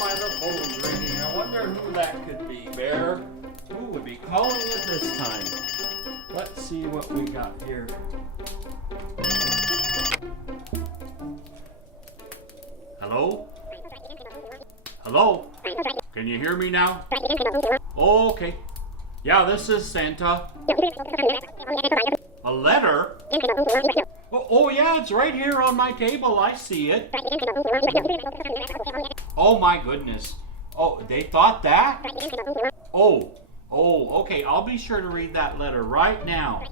my, the phone's ringing. I wonder who that could be, Bear. Who would be calling at this time? Let's see what we got here. Hello? Hello? Can you hear me now? Oh, okay. Yeah, this is Santa. A letter? Oh, yeah, it's right here on my table. I see it. Oh, my goodness. Oh, they thought that? Oh, okay. I'll be sure to read that letter right now.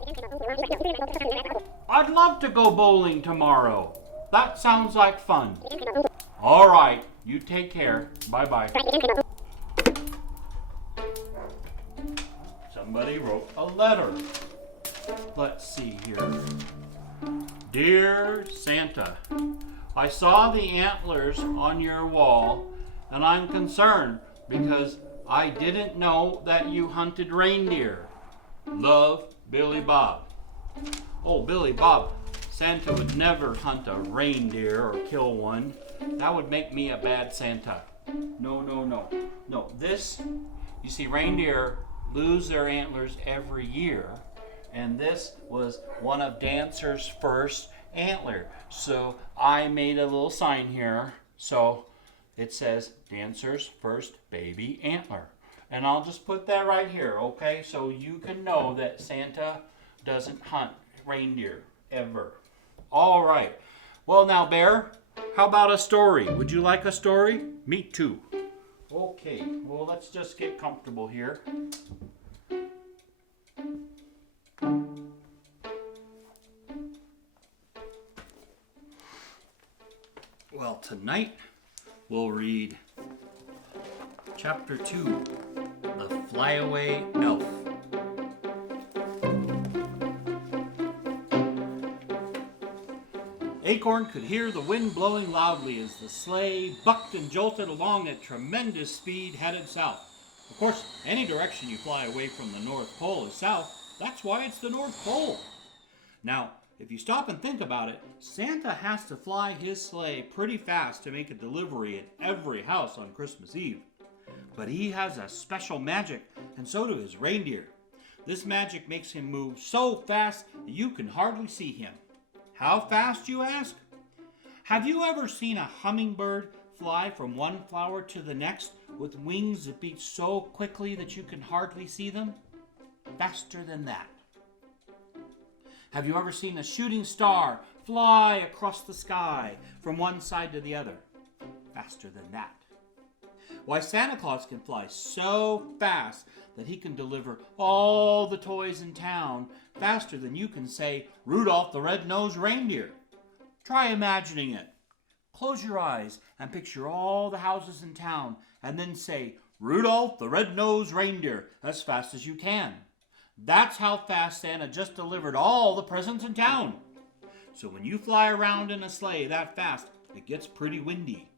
I'd love to go bowling tomorrow. That sounds like fun. All right. You take care. Bye-bye. Somebody wrote a letter. Let's see here. Dear Santa, I saw the antlers on your wall, and I'm concerned because I didn't know that you hunted reindeer. Love, Billy Bob. Oh, Billy Bob, Santa would never hunt a reindeer or kill one. That would make me a bad Santa. No. No, this, you see, reindeer lose their antlers every year. And this was one of Dancer's first antler. So I made a little sign here. So it says Dancer's first baby antler. And I'll just put that right here, okay? So you can know that Santa doesn't hunt reindeer ever. All right. Well, now, Bear, how about a story? Would you like a story? Me too. Okay. Well, let's just get comfortable here. Well, tonight we'll read Chapter 2, The Flyaway Elf. Acorn could hear the wind blowing loudly as the sleigh bucked and jolted along at tremendous speed headed south. Of course, any direction you fly away from the North Pole is south. That's why it's the North Pole. Now, if you stop and think about it, Santa has to fly his sleigh pretty fast to make a delivery at every house on Christmas Eve. But he has a special magic, and so do his reindeer. This magic makes him move so fast that you can hardly see him. How fast, you ask? Have you ever seen a hummingbird fly from one flower to the next with wings that beat so quickly that you can hardly see them? Faster than that. Have you ever seen a shooting star fly across the sky from one side to the other? Faster than that. Why, Santa Claus can fly so fast that he can deliver all the toys in town faster than you can say Rudolph the Red-Nosed Reindeer. Try imagining it. Close your eyes and picture all the houses in town and then say Rudolph the Red-Nosed Reindeer as fast as you can. That's how fast Santa just delivered all the presents in town. So when you fly around in a sleigh that fast, it gets pretty windy.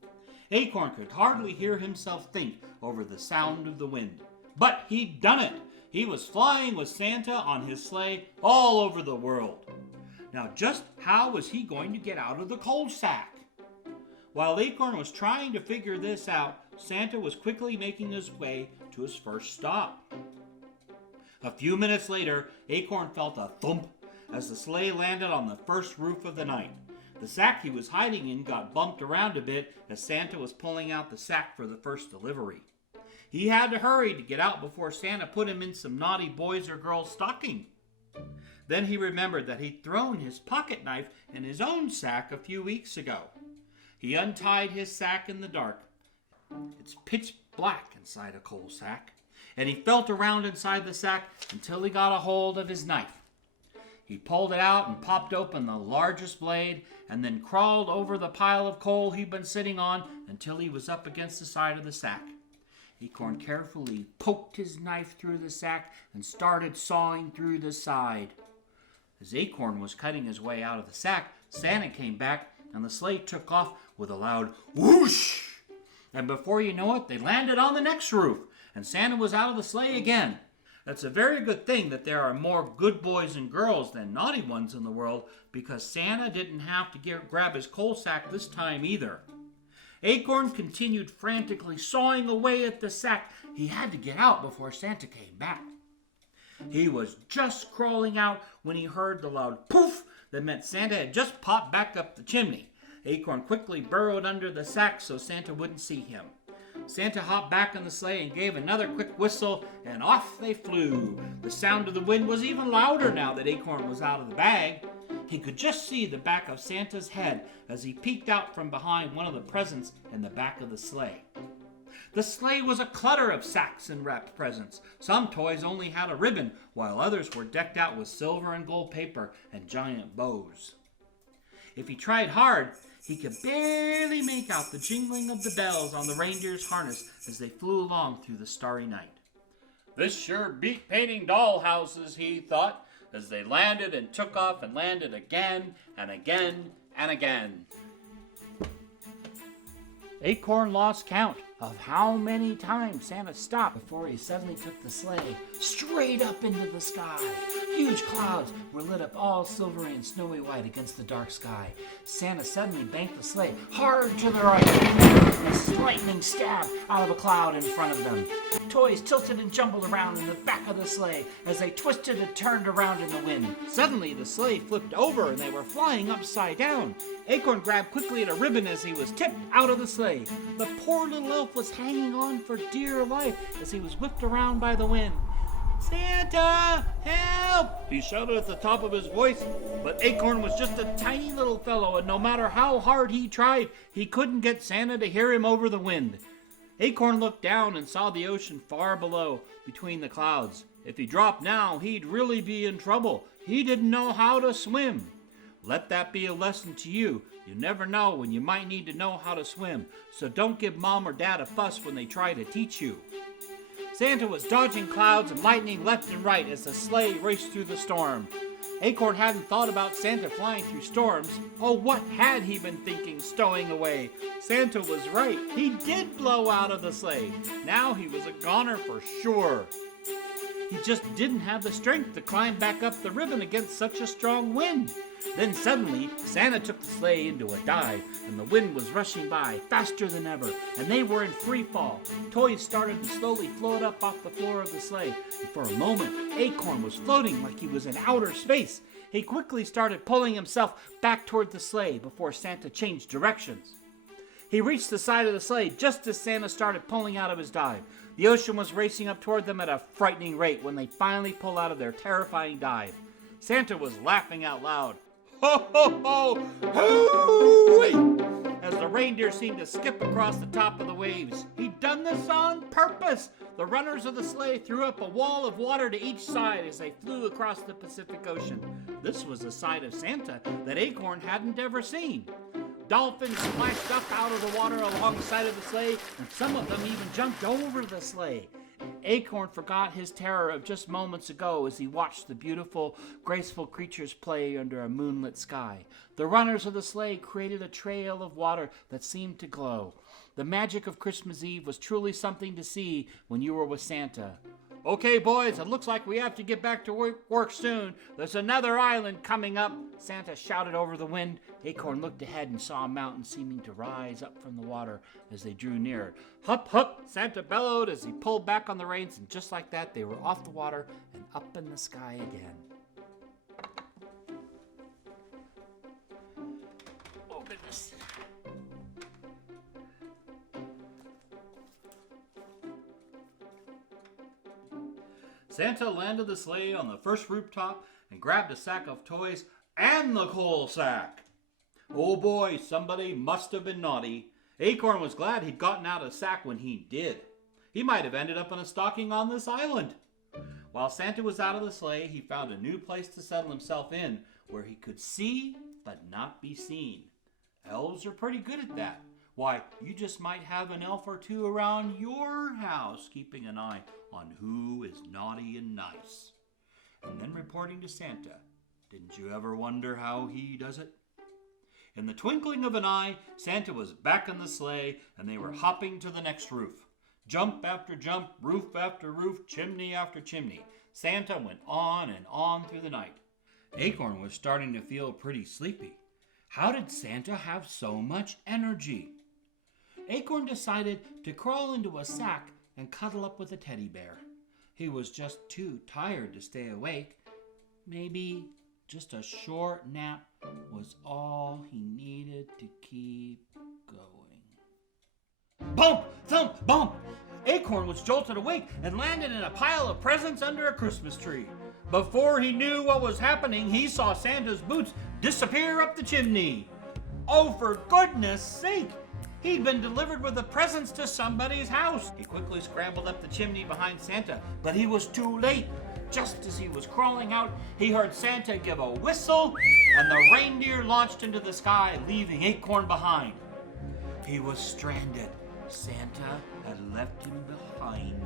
Acorn could hardly hear himself think over the sound of the wind. But he'd done it. He was flying with Santa on his sleigh all over the world. Now just how was he going to get out of the coal sack? While Acorn was trying to figure this out, Santa was quickly making his way to his first stop. A few minutes later, Acorn felt a thump as the sleigh landed on the first roof of the night. The sack he was hiding in got bumped around a bit as Santa was pulling out the sack for the first delivery. He had to hurry to get out before Santa put him in some naughty boys' or girls' stocking. Then he remembered that he'd thrown his pocket knife in his own sack a few weeks ago. He untied his sack in the dark. It's pitch black inside a coal sack. And he felt around inside the sack until he got a hold of his knife. He pulled it out and popped open the largest blade and then crawled over the pile of coal he'd been sitting on until he was up against the side of the sack. Acorn carefully poked his knife through the sack and started sawing through the side. As Acorn was cutting his way out of the sack, Santa came back and the sleigh took off with a loud whoosh. And before you know it, they landed on the next roof. And Santa was out of the sleigh again. That's a very good thing that there are more good boys and girls than naughty ones in the world, because Santa didn't have to grab his coal sack this time either. Acorn continued frantically sawing away at the sack. He had to get out before Santa came back. He was just crawling out when he heard the loud poof that meant Santa had just popped back up the chimney. Acorn quickly burrowed under the sack so Santa wouldn't see him. Santa hopped back on the sleigh and gave another quick whistle, and off they flew. The sound of the wind was even louder now that Acorn was out of the bag. He could just see the back of Santa's head as he peeked out from behind one of the presents in the back of the sleigh. The sleigh was a clutter of sacks and wrapped presents. Some toys only had a ribbon, while others were decked out with silver and gold paper and giant bows. If he tried hard, he could barely make out the jingling of the bells on the reindeer's harness as they flew along through the starry night. This sure beat painting dollhouses, he thought, as they landed and took off and landed again and again and again. Acorn lost count of how many times Santa stopped before he suddenly took the sleigh straight up into the sky. Huge clouds were lit up all silvery and snowy white against the dark sky. Santa suddenly banked the sleigh hard to the right, a lightning stab out of a cloud in front of them. Toys tilted and jumbled around in the back of the sleigh as they twisted and turned around in the wind. Suddenly the sleigh flipped over and they were flying upside down. Acorn grabbed quickly at a ribbon as he was tipped out of the sleigh. The poor little elf was hanging on for dear life as he was whipped around by the wind. "Santa, help!" he shouted at the top of his voice, but Acorn was just a tiny little fellow, and no matter how hard he tried, he couldn't get Santa to hear him over the wind. Acorn looked down and saw the ocean far below, between the clouds. If he dropped now, he'd really be in trouble. He didn't know how to swim. Let that be a lesson to you. You never know when you might need to know how to swim, so don't give Mom or Dad a fuss when they try to teach you. Santa was dodging clouds and lightning left and right as the sleigh raced through the storm. Acorn hadn't thought about Santa flying through storms. Oh, what had he been thinking, stowing away? Santa was right. He did blow out of the sleigh. Now he was a goner for sure. He just didn't have the strength to climb back up the ribbon against such a strong wind. Then suddenly, Santa took the sleigh into a dive, and the wind was rushing by faster than ever, and they were in free fall. Toys started to slowly float up off the floor of the sleigh, and for a moment, Acorn was floating like he was in outer space. He quickly started pulling himself back toward the sleigh before Santa changed directions. He reached the side of the sleigh just as Santa started pulling out of his dive. The ocean was racing up toward them at a frightening rate when they finally pulled out of their terrifying dive. Santa was laughing out loud. Ho, ho, ho! Hoo-wee! As the reindeer seemed to skip across the top of the waves. He'd done this on purpose. The runners of the sleigh threw up a wall of water to each side as they flew across the Pacific Ocean. This was a side of Santa that Acorn hadn't ever seen. Dolphins splashed up out of the water alongside of the sleigh, and some of them even jumped over the sleigh. Acorn forgot his terror of just moments ago as he watched the beautiful, graceful creatures play under a moonlit sky. The runners of the sleigh created a trail of water that seemed to glow. The magic of Christmas Eve was truly something to see when you were with Santa. "Okay, boys, it looks like we have to get back to work soon. There's another island coming up," Santa shouted over the wind. Acorn looked ahead and saw a mountain seeming to rise up from the water as they drew near. "Hup, hup," Santa bellowed as he pulled back on the reins, and just like that, they were off the water and up in the sky again. Oh, goodness. Santa landed the sleigh on the first rooftop and grabbed a sack of toys and the coal sack. Oh boy, somebody must have been naughty. Acorn was glad he'd gotten out of the sack when he did. He might have ended up in a stocking on this island. While Santa was out of the sleigh, he found a new place to settle himself in where he could see but not be seen. Elves are pretty good at that. Why, you just might have an elf or two around your house keeping an eye on who is naughty and nice, and then reporting to Santa. Didn't you ever wonder how he does it? In the twinkling of an eye, Santa was back in the sleigh, and they were hopping to the next roof. Jump after jump, roof after roof, chimney after chimney. Santa went on and on through the night. Acorn was starting to feel pretty sleepy. How did Santa have so much energy? Acorn decided to crawl into a sack and cuddle up with a teddy bear. He was just too tired to stay awake. Maybe just a short nap was all he needed to keep going. Bump! Thump! Bump! Acorn was jolted awake and landed in a pile of presents under a Christmas tree. Before he knew what was happening, he saw Santa's boots disappear up the chimney. Oh, for goodness sake! He'd been delivered with the presents to somebody's house. He quickly scrambled up the chimney behind Santa, but he was too late. Just as he was crawling out, he heard Santa give a whistle, and the reindeer launched into the sky, leaving Acorn behind. He was stranded. Santa had left him behind.